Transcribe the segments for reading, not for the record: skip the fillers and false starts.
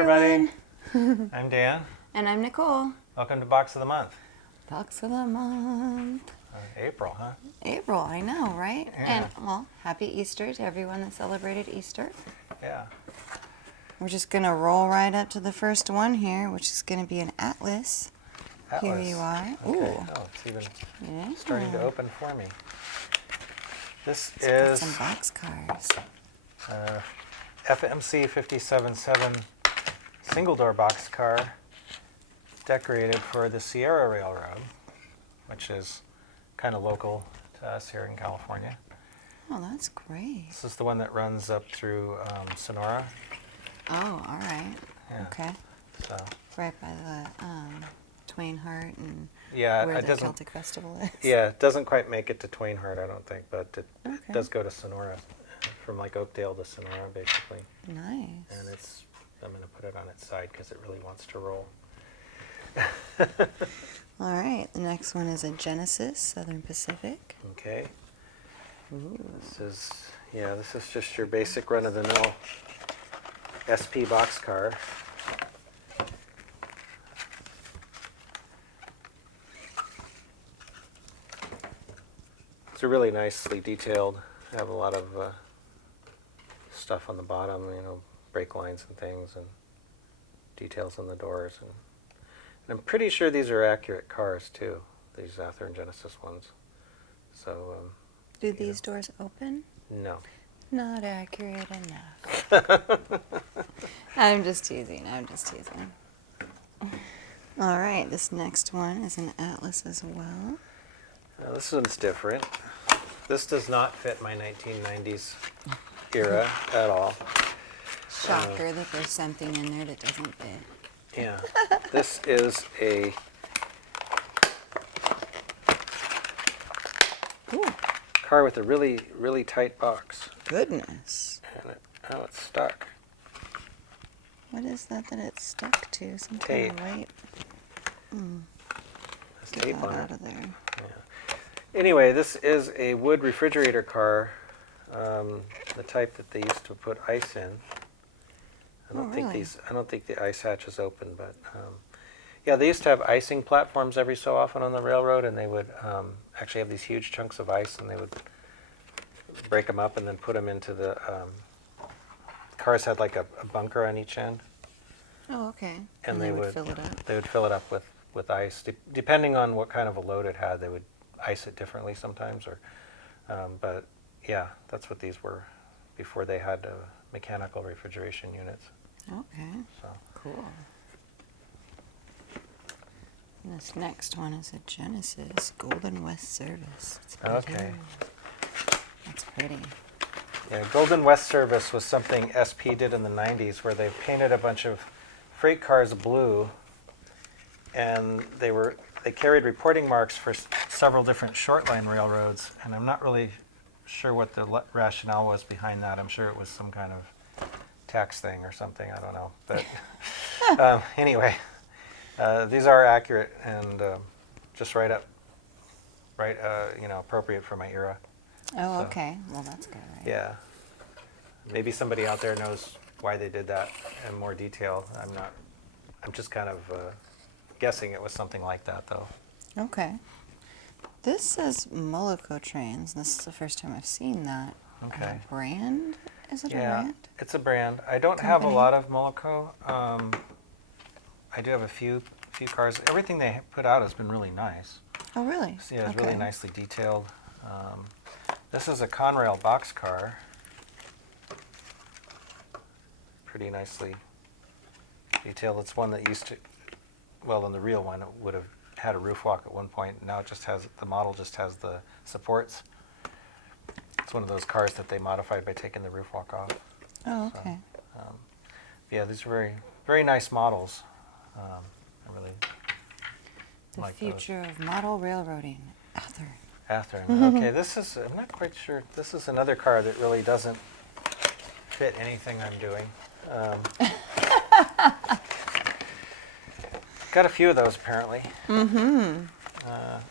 everybody. I'm Dan. And I'm Nicole. Welcome to Box of the Month. Box of the Month. April, huh? April, I know, right? Yeah. And, well, happy Easter to everyone that celebrated Easter. Yeah. We're just going to roll right up to the first one here, which is going to be an atlas. Here you are. Okay. Ooh. Oh, it's even starting to open for me. This Let's is put some boxcars. FMC 57.7 single-door boxcar decorated for the Sierra Railroad, which is kind of local to us here in California. Oh, that's great. This is the one that runs up through Sonora. Oh, all right. Yeah. Okay. So. Right by the Twain Hart and Yeah, where it the doesn't. Celtic Festival is. Yeah, it doesn't quite make it to Twain Hart, I don't think, but it Okay. does go to Sonora, from like Oakdale to Sonora, basically. Nice. And I'm going to put it on its side because it really wants to roll. All right, the next one is a Genesis, Southern Pacific. Okay. Ooh. This is just your basic run-of-the-mill SP boxcar. It's really nicely detailed. Have a lot of stuff on the bottom, brake lines and things, and details on the doors. And I'm pretty sure these are accurate cars too. These Ather and Genesis ones. So. Do these doors open? No. Not accurate enough. I'm just teasing. All right, this next one is an Atlas as well. Now, this one's different. This does not fit my 1990s era at all. Shocker that there's something in there that doesn't fit. Yeah. This is a Ooh, car with a really, really tight box. goodness. And it's stuck. What is that it's stuck to? Some kind of weight. There's Get tape that on out it. of there. Anyway, this is a wood refrigerator car, the type that they used to put ice in. I don't think the ice hatch is open, but yeah, they used to have icing platforms every so often on the railroad, and they would actually have these huge chunks of ice, and they would break them up and then put them into the cars had like a bunker on each end. Oh, okay. And they would fill it up. They would fill it up with ice. Depending on what kind of a load it had, they would ice it differently sometimes. But yeah, that's what these were before they had mechanical refrigeration units. Okay. So. Cool. And this next one is a Genesis Golden West Service. It's pretty. Okay. That's pretty. Yeah, Golden West Service was something SP did in the 90s where they painted a bunch of freight cars blue, and they carried reporting marks for several different short line railroads, and I'm not really sure what the rationale was behind that. I'm sure it was some kind of tax thing or something, I don't know. But anyway, these are accurate and just appropriate for my era. Oh, So, okay. Well, that's good, right? Yeah. Maybe somebody out there knows why they did that in more detail. I'm just kind of guessing it was something like that, though. Okay. This says Moloko Trains. This is the first time I've seen that. Okay. Brand? Is it a Yeah, brand? it's a brand. I don't have a Company? lot of Moloko. I do have a few cars. Everything they put out has been really nice. Oh, really? So, yeah, it's okay. really nicely detailed. This is a Conrail boxcar. Pretty nicely detailed. It's one that used to, well, in the real one, it would have had a roof walk at one point. Now the model just has the supports. It's one of those cars that they modified by taking the roof walk off. Oh, okay. So, yeah, these are very, very nice models. I really The like those. future of model railroading. Ather. Okay, I'm not quite sure. This is another car that really doesn't fit anything I'm doing. Got a few of those apparently. Mm-hmm.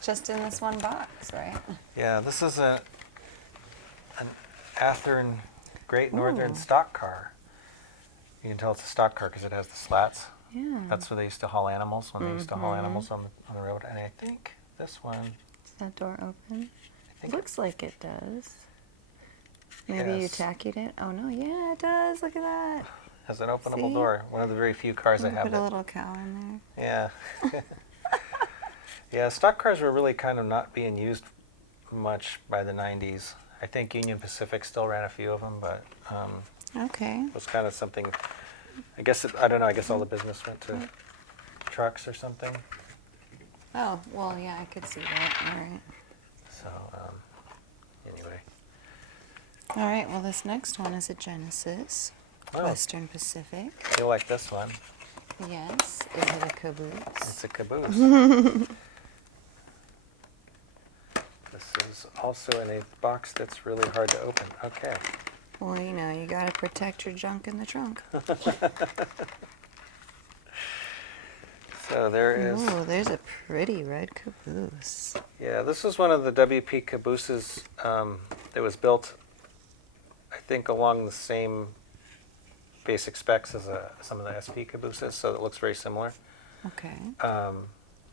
Just in this one box, right? Yeah, this is an Ather Great Northern stock car. You can tell it's a stock car because it has the slats. Yeah. That's where they used to haul animals, when they used to haul animals on the road. And I think this one, Is that door open? I think Looks like it does. Maybe you Yes. tacked it. Oh no, yeah, it does. Look at that. has an openable See? door. One of the very few cars that have Put a that. little cow in Yeah. Yeah, stock cars were really kind of not being used much by the 90s. I think Union Pacific still ran a few of them, but there. Okay. it was kind of something, I guess, I don't know, I guess all the business went to trucks or something. Oh, well, yeah, I could see that. All right. So, anyway. All right, well, this next one is a Genesis, Oh. Western Pacific. You'll like this one. Yes. Is it a caboose? It's a caboose. This is also in a box that's really hard to open. Okay. Well, you know, you got to protect your junk in the trunk. So there is, Ooh, there's a pretty red caboose. yeah, this was one of the WP cabooses that was built, I think, along the same basic specs as some of the SP cabooses, so it looks very similar. Okay.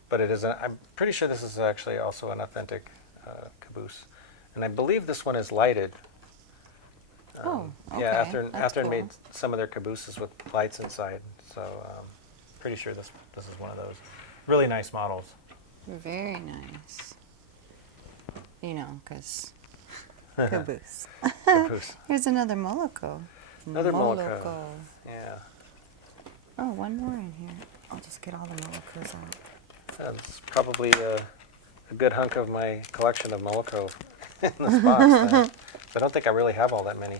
But it is, I'm pretty sure this is actually also an authentic caboose. And I believe this one is lighted. Oh, okay. Yeah, That's after cool. made some of their cabooses with lights inside. So pretty sure this is one of those. Really nice models. Very nice. You know, because caboose. Caboose. Here's another Moloco. Another Moloco. Yeah. Oh, one more in here. I'll just get all the Molocos out. That's probably a good hunk of my collection of Moloco in this box. Then. I don't think I really have all that many.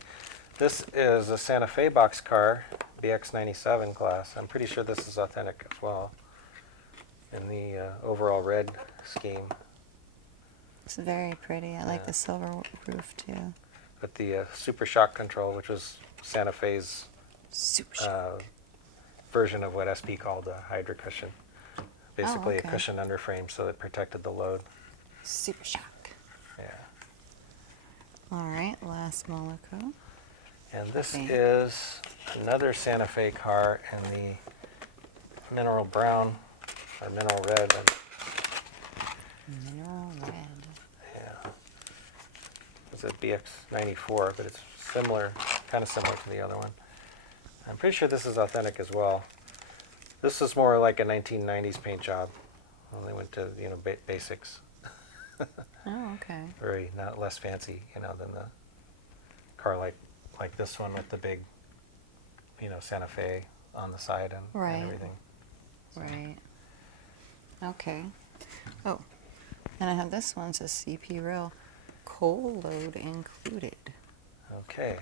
This is a Santa Fe boxcar, BX97 class. I'm pretty sure this is authentic as well in the overall red scheme. It's very pretty. I like Yeah. the silver roof too. With the Super Shock control, which was Santa Fe's Super shock. version of what SP called a Hydra cushion. Basically okay. a cushion underframe so it protected the load. Super shock. Yeah. All right, last Moloco. And this Okay. is another Santa Fe car in the mineral brown or mineral red. Mineral red. Yeah. It's a BX94, but it's similar, kind of similar to the other one. I'm pretty sure this is authentic as well. This is more like a 1990s paint job. When they went to, basics. Oh, okay. Very less fancy, than the car like this one with the big, Santa Fe on the side and Right. everything. Right. Okay. Oh, and I have this one. It says CP rail, coal load included. Okay.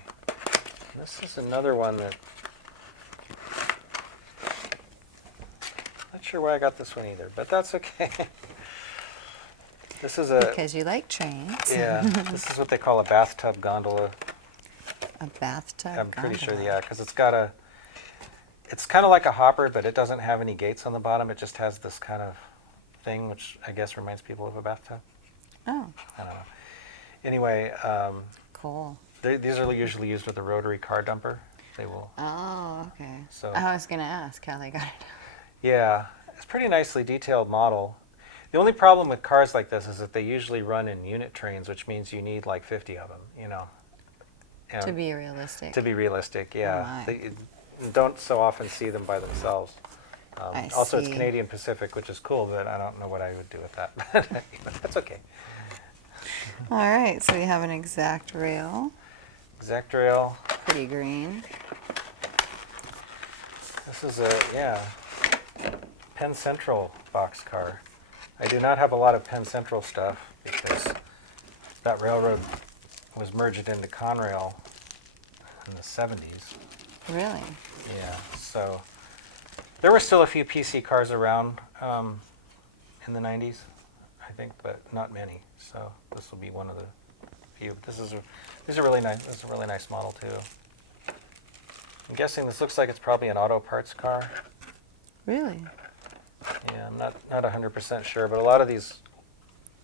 This is another one that. Not sure why I got this one either, but that's okay. This is Because you like trains. yeah. This is what they call a bathtub gondola. A bathtub. I'm pretty sure, gondola. yeah, because it's got it's kind of like a hopper, but it doesn't have any gates on the bottom. It just has this kind of thing, which I guess reminds people of a bathtub. Oh, I don't know. Anyway, cool. these are usually used with a rotary car dumper. They will. Oh, okay. So- I was gonna ask how they got it. Yeah, it's a pretty nicely detailed model. The only problem with cars like this is that they usually run in unit trains, which means you need like 50 of them, And To be realistic. to be realistic, yeah. my. They don't so often see them by themselves. I Also, it's see. Canadian Pacific, which is cool, but I don't know what I would do with that. But that's okay. All right, so we have an exact rail. Exact rail. Pretty green. This is a Penn Central boxcar. I do not have a lot of Penn Central stuff because that railroad was merged into Conrail in the 70s. Really? Yeah, so there were still a few PC cars around in the 90s, I think, but not many. So this will be one of the few. This is a really nice model too. I'm guessing this looks like it's probably an auto parts car. Really? Yeah, I'm not 100% sure, but a lot of these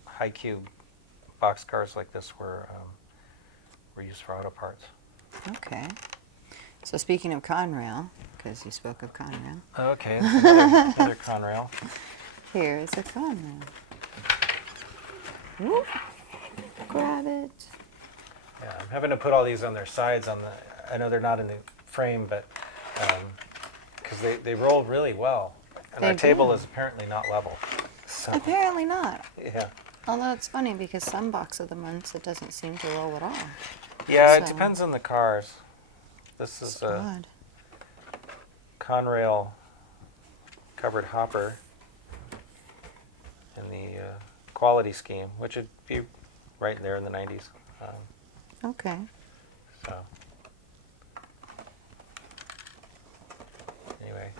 high cube box cars like this were used for auto parts. Okay. So speaking of Conrail, because you spoke of Conrail. Okay, that's another Conrail. Here's a Conrail. Whoop. Grab it. Yeah, I'm having to put all these on their sides I know they're not in the frame, but because they roll really well. And our table do. is apparently not level. So, Apparently not. yeah. Although it's funny because some box of the months it doesn't seem to roll at all. Yeah, it So- depends on the cars. This is It's a odd. Conrail covered hopper in the quality scheme, which would be right in there in the 90s. Okay. So, anyway,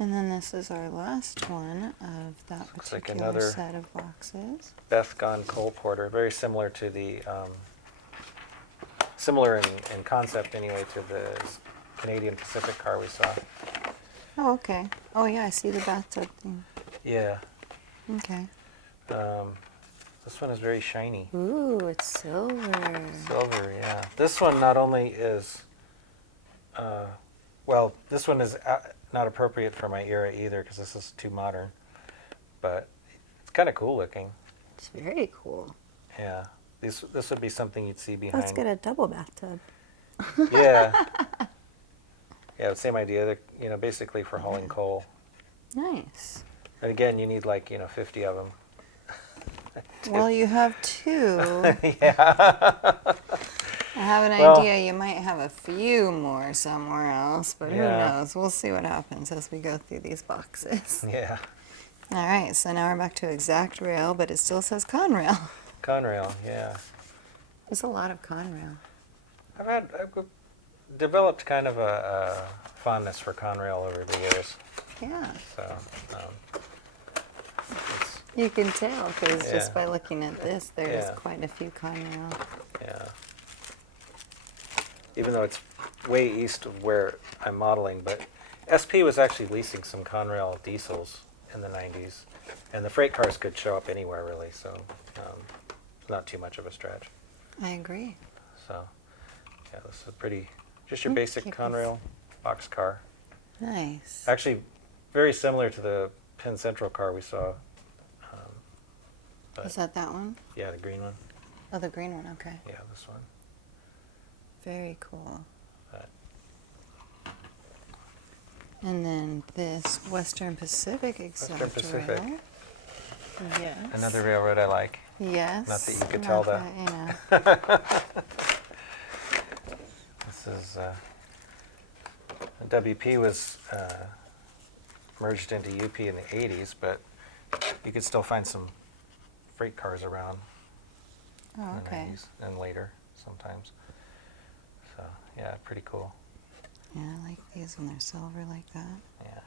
And then this is our last one of that Looks like particular another- set of boxes. Beth Gone Coal Porter, very similar to the, similar in concept anyway to the Canadian Pacific car we saw. Oh, okay. Oh, yeah, I see the bathtub thing. Yeah, Okay. this one is very shiny. Ooh, it's silver. Silver, yeah. This one not only is, well, this one is not appropriate for my era either because this is too modern, but it's kind of cool looking. It's very cool. Yeah, this would be something you'd see behind. Let's get a double bathtub. Yeah. Yeah, same idea. Basically for hauling coal. Nice. And again, you need 50 of them. Well, you have two. Yeah. I have an Well- idea you might have a few more somewhere else, but who Yeah. knows? We'll see what happens as we go through these boxes. Yeah. All right, so now we're back to exact rail, but it still says Conrail. Conrail, yeah. There's a lot of Conrail. I've developed kind of a fondness for Conrail over the years. Yeah, So, it's, you can tell because just Yeah. by looking at this, there's Yeah. quite a few Conrail. yeah. Even though it's way east of where I'm modeling, but SP was actually leasing some Conrail diesels in the 90s. And the freight cars could show up anywhere, really, so it's not too much of a stretch. I agree. So, yeah, this is just your Mm, basic keep this. Conrail boxcar. Nice. Actually, very similar to the Penn Central car we saw. But Is that one? yeah, the green one. Oh, the green one. Okay. Yeah, this one. Very cool. But And then this Western Pacific exact Western Pacific. rail. Yes. another railroad I like. Yes. Not that you could tell that. You know. This is WP was merged into UP in the 80s, but you could still find some freight cars around Oh, in the okay. 90s and later sometimes. So, yeah, pretty cool. Yeah, I like these when they're silver like that. Yeah.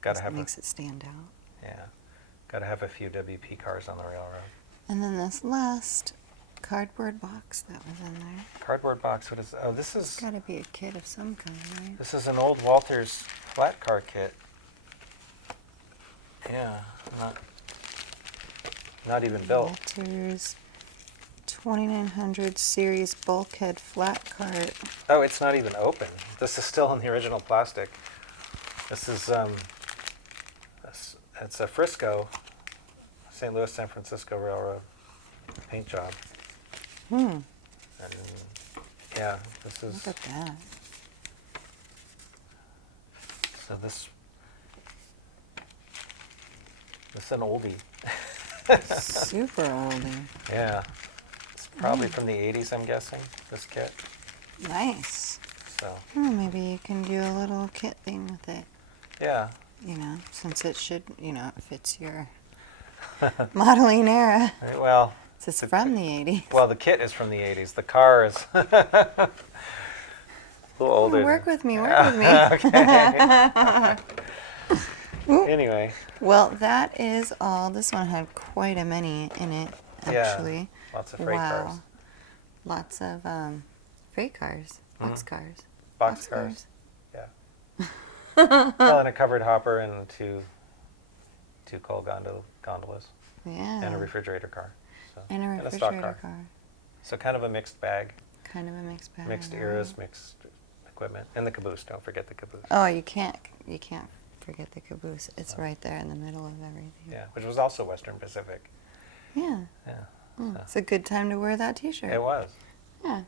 Gotta Just have makes it stand out. yeah. Gotta have a few WP cars on the railroad. And then this last cardboard box that was in there. Cardboard box, what is, oh, this is Gotta be a kit of some kind, right? This is an old Walters flat car kit. Yeah, not even built. Walters 2900 series bulkhead flat cart. Oh, it's not even open. This is still in the original plastic. This is it's a Frisco, St. Louis San Francisco Railroad paint job. Hmm. And yeah, this is Look at that. so this is an oldie. Super oldie. Yeah, it's probably from the 80s, I'm guessing. This kit. Nice. So Oh, maybe you can do a little kit thing with it. yeah. You know, since it should, it fits your modeling era. Right, well, It's from the 80s. well, the kit is from the 80s. The car is a little older. Work with me, work with me. Okay. Anyway, Well, that is all. This one had quite a many in it, actually. lots of freight Wow. cars. Lots of freight cars, boxcars. Boxcars. Yeah. Well, and a covered hopper and two coal gondolas Yeah. and a refrigerator car. So, And a stock refrigerator car. So kind of a mixed bag, Kind of a mixed bag. mixed right? eras, mixed equipment. And the caboose, don't forget the caboose. Oh, you can't forget the caboose. It's right there in the middle of everything. Yeah, which was also Western Pacific. Yeah. Yeah. It's a good time to wear that t-shirt. It was. Yeah.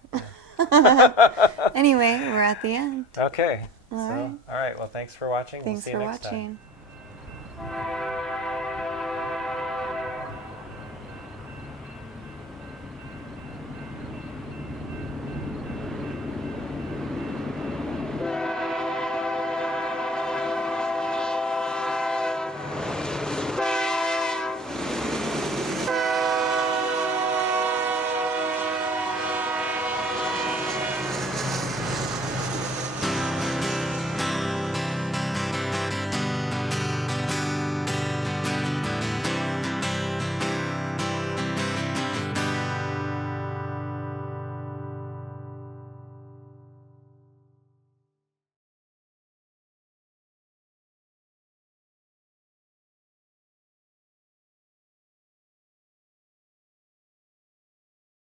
Anyway, we're at the end. Okay. All right. All right. Well, thanks for watching. Thanks We'll see you for next watching. time.